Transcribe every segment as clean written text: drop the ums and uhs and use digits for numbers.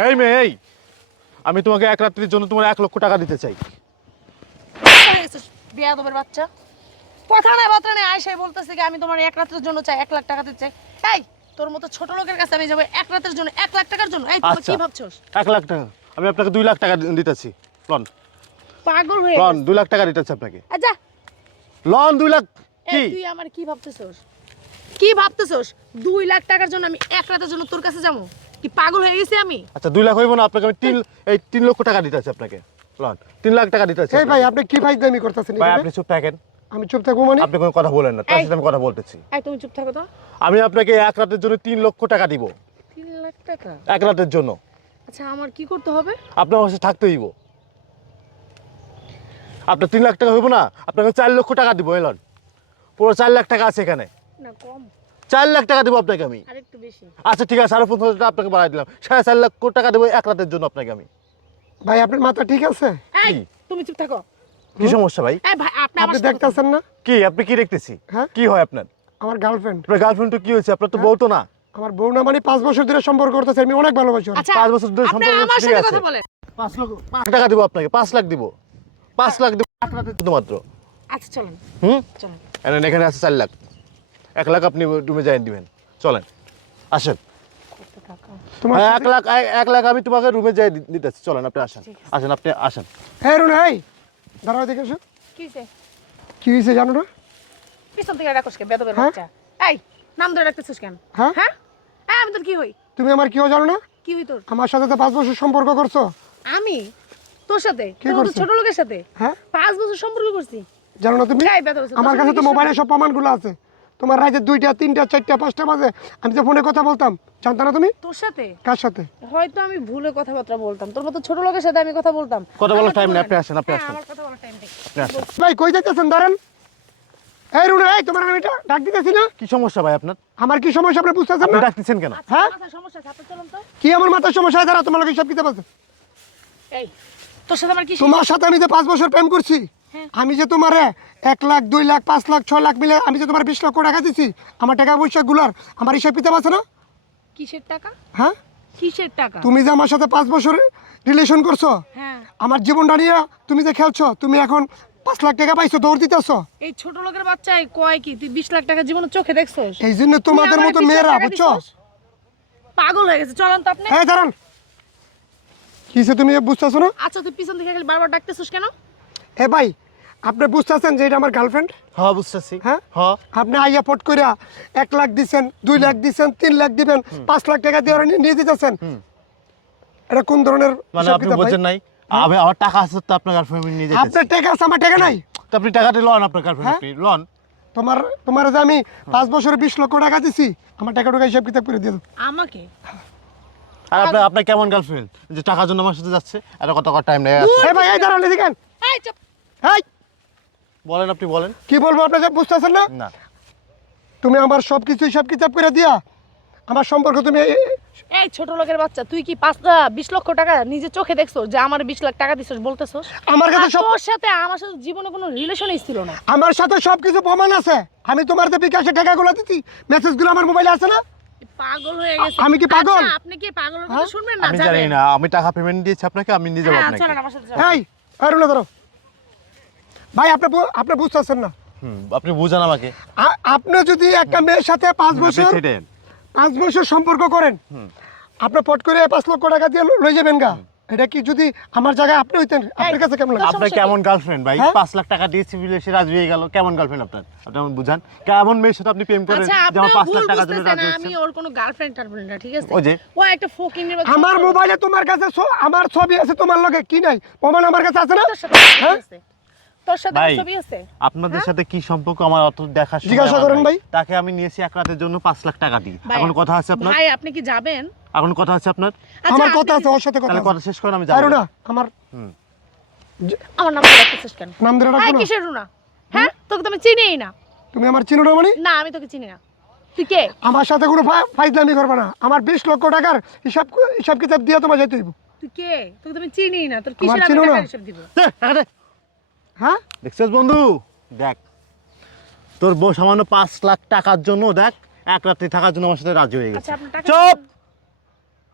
এই মেয়ে এই, আমি তোমাকে এক রাত্রির জন্য তোমার 1 লক্ষ টাকা দিতে চাই। বেয়াদবের বাচ্চা, কথা নাই বার্তা নাই, আয়সাই বলতেছে কি আমি তোমার এক রাতের জন্য চাই 1 লাখ টাকা দিতে চাই। এই তোর মতো ছোট লোকের কাছে আমি যাবো 1 রাতের জন্য 1 লাখ টাকার জন্য? এই তুমি কি ভাবছস? 1 লাখ টাকা আমি আপনাকে 2 লাখ টাকা দিতেছি। লন, পাগল হয়ে লন, গেছিস? 2 লাখ টাকা দিতেছি আপনাকে। আচ্ছা লন 2 লাখ। কি তুই আমার কি ভাবতেছস? কি ভাবতেছস 2 লাখ টাকার জন্য আমি 1 রাতের জন্য তোর কাছে যাবো? কি পাগল হয়ে গেছি আমি? আচ্ছা 2 লাখ হইব না, আপনাকে আমি 3 লক্ষ টাকা দিতেছি আপনাকে। লন 3 লাখ টাকা দিতেছি। এই ভাই আপনি কি ফাইজলামি করতেছেন? ভাই আপনি চুপ থাকেন। আমি চুপ থাকবো মানে? আপনি কোনো কথা বলেন না, তার সাথে আমি কথা বলতেছি। এই তুমি চুপ থাকো তো। আমি আপনাকে 1 রাতের জন্য 3 লক্ষ টাকা দিব। 3 লাখ টাকা? 1 রাতের জন্য। আচ্ছা আমার কি করতে হবে? আপনার কাছে থাকতে হইব। আপনার 3 লাখ টাকা হইব না, আপনাকে 4 লক্ষ টাকা দিব। এলন পুরো 4 লাখ টাকা আছে এখানে। না কম, 4 লাখ টাকা দিব আপনাকে আমি। আরেকটু বেশি। আচ্ছা ঠিক আছে, 50,000 টাকা আপনাকে বাড়াই দিলাম। 4.5 লক্ষ টাকা দেবো 1 রাতের জন্য আপনাকে আমি। ভাই আপনার মাথা ঠিক আছে? এই কি? তুমি চুপ থাকো। কি সমস্যা ভাই? এই ভাই আপনি আপনি দেখতেছেন না কি আপনি কি দেখতেছি? হ্যাঁ? কি হয় আপনার? আমার গার্লফ্রেন্ড। আপনার গার্লফ্রেন্ড তো কি হয়েছে? আপনার তো বউ তো না। আমার বউ না মানে 5 বছর ধরে সম্পর্ক করতেছে, আমি অনেক ভালোবাসি ওরে। আচ্ছা 5 বছর ধরে আপনি সম্পর্ক আমার ঠিক সাথে আছে। কথা বলেন। 5 টাকা দিব আপনাকে, 5 লাখ দিব। 5 লাখ দিব 1 রাতের জন্য মাত্র। আচ্ছা চলেন চলেন। এখানে আছে 4 লাখ। 1 লাখ আপনি রুমে যাই দিবেন। চলেন আসেন। কত টাকা? তোমার হ্যাঁ, সাথে- 1 লাখ আমি তোমাকে রুমে যাই দিতেছি। চলেন আপনি আসেন। আসেন আপনি আসেন। হ্যাঁ রুনা, এই দাঁড়াও দেখে এসো। কি হইছে? কি হয়েছে জানো না? পিছন থেকে ডাকছ কে বেদবের হ্যাঁ? বাচ্চা? এই নাম ধরে ডাকতেছিস কেন? হ্যাঁ? হ্যাঁ আমি তোর কি হই? তুমি আমার কিও জানো না? কি হই তোর? আমার সাথে তো 5 বছর সম্পর্ক করছো। আমি তোর সাথে কি তোর মতো করছে? ছোট লোকের সাথে হ্যাঁ 5 বছর সম্পর্ক করছি? জানো না তুমি? এই বেদব, আমার কাছে তো মোবাইলে সব প্রমাণগুলো আছে। তোমার রাতে 2টা 3টা 4টা 5টা বাজে আমি যে ফোনে কথা বলতাম, জানতা না তুমি? তোর সাথে কার সাথে? হয়তো আমি ভুলে কথাবার্তা বলতাম, তোর মতো ছোট লোকের সাথে আমি কথা বলতাম। কথা বলার আমার টাইম তো নেই, মনে আপনি আসেন, আপনি হ্যাঁ, আসেন। আমার কথা বলার টাইম নেই। আপনি আসেন। ভাই কই যাইতেছেন? দাঁড়ান। এই রুনা, এই তোমার আমি ডাক দিতেছি না? কি সমস্যা ভাই আপনার? আমার কি সমস্যা আপনি বুঝতেছেন আপনি না? ডাকতেছেন কেন? আচ্ছা হ্যাঁ? মাথায় সমস্যা আছে, আপনি চলুন তো। কি আমার মাথার সমস্যা? দাঁড়া, তোমার লগে সব কিতাব আছে। এই তোর সাথে আমার কি তোমার সাথে আমি যে 5 বছর প্রেম করছি, হ্যাঁ। আমি যে তোমারে 1 লাখ 2 লাখ 5 লাখ 6 লাখ মিলে আমি যে তোমার 20 লক্ষ টাকা দিছি, আমার টাকা পয়সা গুলার আমার হিসাব কিতাব আছে না? কিসের টাকা? হ্যাঁ, কিসের টাকা? তুমি যে আমার সাথে 5 বছর রিলেশন করছো, হ্যাঁ আমার জীবনটা নিয়ে তুমি যে খেলছো, তুমি এখন 5 লাখ টাকা পাইছো, দৌড় দিতেছো। এই ছোট লোকের বাচ্চাই কয় কি তুই 20 লাখ টাকা জীবনে চোখে দেখছস? এই জন্য তোমাদের তুই আমারে মতো 20 লাখ মেয়েরা, টাকা বুঝছো? দিছস? পাগল হয়ে গেছে, চলুন তো আপনি। হ্যাঁ দাঁড়ান, কিসে তুমি বুঝতেছো না? আচ্ছা তুই পিছন থেকে খালি বারবার ডাকতেছিস কেন? এ ভাই, আপনি বুঝতেছেন যে এটা আমার গার্লফ্রেন্ড? হ্যাঁ বুঝতেছি। হ্যাঁ? হ্যাঁ আপনি আইয়া ফট কইরা 1 লাখ দিছেন, 2 লাখ দিছেন, 3 লাখ দিবেন, 5 লাখ টাকা দিয়ে ওরা নিয়ে দিতেছেন। এটা কোন ধরনের মানে হিসাব আপনি কিতাব ভাই? বুঝছেন নাই? আমার টাকা আছে তো আপনার গার্লফ্রেন্ড নিয়ে যেতেছি। আপনার টাকা আছে, আমার টাকা নাই। তো আপনি টাকাটা লন, আপনার গার্লফ্রেন্ড হ্যাঁ? আপনি লন। তোমার যে আমি 5 বছরে 20 লক্ষ টাকা দিছি, আমার টাকা টাকা হিসাব কিতাব করে দিয়ে দাও। আমাকে? আর আপনার কেমন গার্লফ্রেন্ড যে টাকার জন্য আমার সাথে যাচ্ছে? এত কথা কর টাইম নেই। এই ভাই, এই দাঁড়ান এদিকে। এই চুপ। এই বলেন, আপনি বলেন। কি বলবো, আপনি সব বুঝতেছেন না? না তুমি আমার সব কিছু হিসাব কিতাব করে দিয়া আমার সম্পর্ক তুমি এই ছোট লোকের বাচ্চা, তুই কি 20 লক্ষ টাকা নিজে চোখে দেখছস যে আমার 20 লাখ টাকা দিছস বলতেছস? আমার কাছে সব, তোর সাথে আমার সাথে জীবনে কোনো রিলেশনই ছিল না। আমার সাথে সব কিছু প্রমাণ আছে। আমি তোমার যে বিকাশে টাকাগুলো দিছি, মেসেজগুলো আমার মোবাইলে আছে না? পাগল হয়ে গেছে। আমি কি পাগল? আচ্ছা, আপনি কি পাগলের কথা হ্যাঁ? শুনবেন না? আমি জানি যাবেন? না, আমি টাকা পেমেন্ট দিয়েছি আপনাকে, আমি নিয়ে যাবো হ্যাঁ আপনাকে। চলেন আমার সাথে চলেন। এই রুনা ধরো। ভাই আপনি বুঝতেছেন না? আপনি বুঝান আমাকে। আপনি যদি একটা মেয়ের সাথে 5 বছর আপনি ছেড়েন। 5 বছর সম্পর্ক করেন, আপনি পট করে 5 লক্ষ টাকা দিয়ে লই যাবেন গা। এটা কি যদি আমার জায়গায় আপনি হইতেন, আপনার কাছে কেমন লাগে? আপনার কেমন গার্লফ্রেন্ড ভাই? হ্যাঁ? 5 লাখ টাকা দিয়েছি বলে সে রাজি হয়ে গেল। কেমন গার্লফ্রেন্ড আপনার? আপনি আমাকে বুঝান। কেমন মেয়ের সাথে আপনি প্রেম করেন আচ্ছা যে আপনি আমার 5 লাখ ভুল টাকার জন্য বুঝতেছেন, রাজি আমি হচ্ছেন? ওর কোনো গার্লফ্রেন্ড টার্লফ্রেন্ড না, ঠিক আছে? ওই যে। ও একটা ফকিনের বাচ্চা। আমার মোবাইলে তোমার কাছে আমার ছবি আছে, তোমার লগে কি নাই? প্রমাণ আমার কাছে আছে না? তোর সাথে ছবি হ্যাঁ? আছে? তোর সাথে ভাই, ছবি আছে? আপনাদের সাথে কি সম্পর্ক আমার অত দেখার সময় জিজ্ঞাসা আমার করেন নাই। ভাই। তাকে আমি নিয়েছি 1 রাতের জন্য 5 লাখ টাকা দিই। ভাই, এখন কথা আছে আপনার? ভাই আপনি কি যাবেন? এখন কথা আছে আপনার? আচ্ছা, আমার আপনি কথা কি- আছে, ওর সাথে কথা তাহলে আছে। কথা শেষ করেন, আমি যাবো। আর না আমার আমার নাম ধরে ডাকতেছিস কেন? নাম ধরে এই রাখবো না? কিসের রুনা? হ্যাঁ তোকে তো আমি চিনিই না। তুমি আমার চিনো না মানে? না আমি তোকে চিনি না। তুই কে? আমার সাথে কোনো ফাইজলামি করবে না। আমার 20 লক্ষ টাকার হিসাব কিতাব দিয়ে তোমার যেতে হইব। তুই কে? তোকে তো আমি চিনিই না। তোর আমার কিসের আমি চিনো না? টাকা হিসাব দিব? দে, টাকা দে। হ্যাঁ, দেখছিস বন্ধু, দেখ তোর বউ সামান্য 5 লাখ টাকার জন্য দেখ 1 রাত্রি থাকার জন্য আমার সাথে রাজি হয়ে গেছে। আচ্ছা আপনার টাকা চুপ!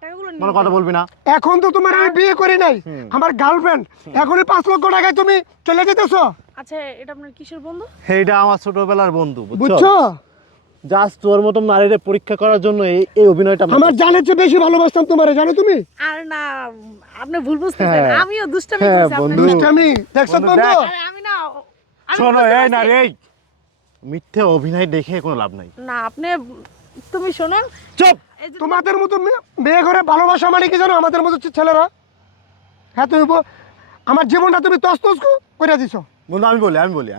টাকাগুলো কোনো কথা বলবি না। এখন তো তোমার আমি বিয়ে করি নাই, আমার গার্লফ্রেন্ড। এখনই 5 লক্ষ টাকায় তুমি চলে যেতেছো? আচ্ছা এটা আপনার কিসের বন্ধু? এইটা আমার ছোটবেলার বন্ধু, বুঝছো? জাস্ট তোর মতন নারীদের পরীক্ষা করার জন্য এই অভিনয়টা আমরা আমার জানের চেয়ে বেশি ভালোবাসতাম তোমারে, জানো তুমি? আর না, আপনি ভুল বুঝতেছেন, হ্যাঁ। আমিও দুষ্টামি হ্যাঁ, করছি আপনার বন্ধু। সাথে। দুষ্টামি দেখছো বন্ধু, বন্ধু? দেখ। আরে আমি না, আমি শোনো, বুঝতে এই পারছি। না রে, মিথ্যে অভিনয় দেখে কোনো লাভ নাই। না আপনি, তুমি শোনো, চুপ। এই যে তোমাদের মতো মেয়ে ঘরে ভালোবাসা মানে কি জানো? আমাদের মতো ছেলেরা, হ্যাঁ তুমি আমার জীবনটা তুমি তছনছ করে দিছো। বন্ধু আমি বলি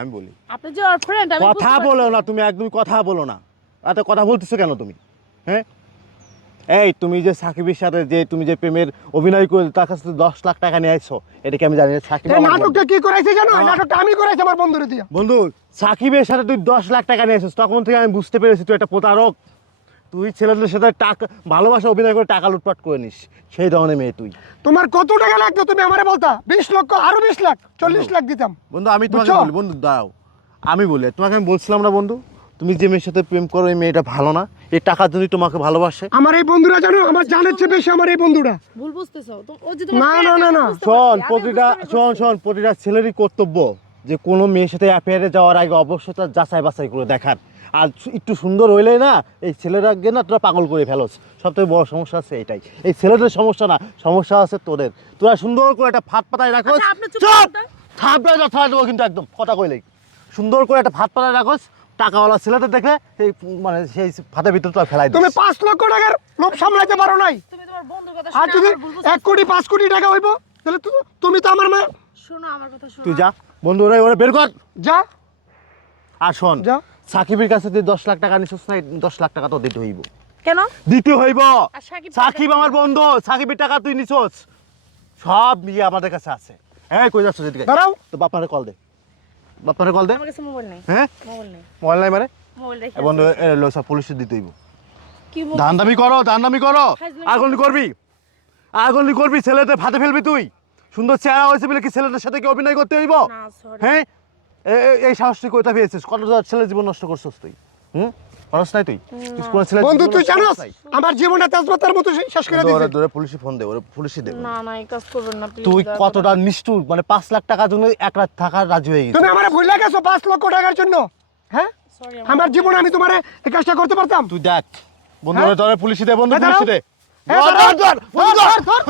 আপনি যে ওর ফ্রেন্ড, আমি কথা বলো না তুমি, একদমই কথা বলো না। এত কথা বলতেছো কেন তুমি? হ্যাঁ, এই তুমি যে সাকিবের সাথে যে তুমি যে প্রেমের অভিনয় করে তার কাছ থেকে 10 লাখ টাকা নিয়ে আইছো, এটা কি আমি জানি না? সাকিব এই আমার নাটকটা বন্ধু। কি করাইছে জানো? এই নাটকটা আমি করাইছি আমার বন্ধুরে দিয়া। বন্ধু, সাকিবের সাথে তুই 10 লাখ টাকা নিয়ে আসিস, তখন থেকে আমি বুঝতে পেরেছি তুই একটা প্রতারক। তুই ছেলেদের সাথে টাকা ভালোবাসা অভিনয় করে টাকা লুটপাট করে নিস, সেই ধরনের মেয়ে তুই। তোমার কত টাকা লাগতো তুমি আমারে বলতা? 20 লক্ষ, আরো 20 লাখ, 40 লাখ দিতাম। বন্ধু আমি তোমাকে বুঝছো? বলি, বন্ধু দাও, আমি বলি তোমাকে, আমি বলছিলাম না বন্ধু, তুমি যে মেয়ের সাথে প্রেম করো এই মেয়েটা ভালো না, এই টাকার জন্যই তোমাকে ভালোবাসে। আমার এই বন্ধুরা জানো, আমার জানের চেয়ে বেশি আমার এই বন্ধুরা। ভুল বুঝতেছো তো, ও যে না, তোমার friend, না, না, আমি না। বুঝতে শোন, পারছি, আমিও প্রতিটা দুষ্টামি করছি। প্রতিটা ছেলেরই কর্তব্য যে কোনো মেয়ের সাথে অ্যাফেয়ারে যাওয়ার আগে অবশ্যই তার যাচাই বাছাই করে দেখার। আর একটু সুন্দর হইলে না এই ছেলেরা আগে না তোরা পাগল করে ফেলোস। সবথেকে বড় সমস্যা আছে এটাই, এই ছেলেদের সমস্যা না, সমস্যা আছে তোদের। তোরা সুন্দর করে একটা ফাঁদ পাতায় রাখোস। আচ্ছা, আপনি চুপ চুপ! করুন তো। থাপড়ায় ছাড়া দেবো কিন্তু একদম, কথা কইলেই। সুন্দর করে একটা ফাঁদ পাতায় রাখোস, টাকাওয়ালা ছেলেদের দেখলে সেই মানে সেই ফাঁদের ভিতরে তো ফেলাই তুমি দিস। 5 লক্ষ টাকার লোভ সামলাইতে পারো নাই। তুমি তোমার বন্ধুর কথা আর শুনে যদি আমার ভুল বুঝতেছো। 1 কোটি 5 কোটি টাকা হইব, তাহলে তুমি তো আমার মা। শোনো আমার কথা শোনো। তুই যা বন্ধু, ওরা বের কর। যা আর শোন, যা। সাকিবের কাছে তুই 10 লাখ টাকা নিছিস না, এই 10 লাখ টাকা তো দিতে হইব, কেন? দিতে হইব। আর সাকিব সাকিব আমার বন্ধু, সাকিবের টাকা তুই নিছস, সব নিয়ে আমাদের কাছে আছে। হ্যাঁ, কই যাচ্ছ এদিকে? দাঁড়াও। তো বাপারে কল দে, বাপারে কল দে। আমার কাছে মোবাইল নেই, হ্যাঁ, মোবাইল নেই, মোবাইল নাই মানে? মোবাইল রেখে এ বন্ধু, আসি। লো সব পুলিশে দিতে হইব। কি বল? দান্দামি করো, দান্দামি করো, ফাজলামি আগলি করবি, আগলি করবি, ছেলেদের ফাঁদে ফেলবি তুই। সুন্দর চেহারা হয়েছে বলে কি ছেলেদের সাথে কি অভিনয় করতে হইব? না সরি। হ্যাঁ, এই সাহস তুই কোথা পেয়েছিস? কত ছেলের জীবন নষ্ট করছিস তুই? পারস নাই তুই? কোনো ছেলের বন্ধু জীবন তুই নষ্ট জানোস করছিস নাই? আমার জীবনটা তেজপাতার মতো শেষ করে ওরা দিয়েছে। ধরে পুলিশে ফোন দে, ওরা পুলিশে দে। না না এই কাজ করবেন না প্লিজ। তুই কতটা নিষ্ঠুর, মানে 5 লাখ টাকার জন্য 1 রাত থাকার রাজি হয়ে তুমি গেছিস। আমারে ভুলে গেছো 5 লক্ষ টাকার জন্য? হ্যাঁ, সরি আমার জীবনে আমি তোমারে এই কাজটা করতে পারতাম? তুই দেখ বন্ধু, হ্যাঁ? ধরে পুলিশে দে, বন্ধু হ্যাঁ, দাঁড়াও। পুলিশে দে। হ্যাঁ, ধর, দাঁড়াও। ধর, ধর, বন্ধু, ধর। ধর।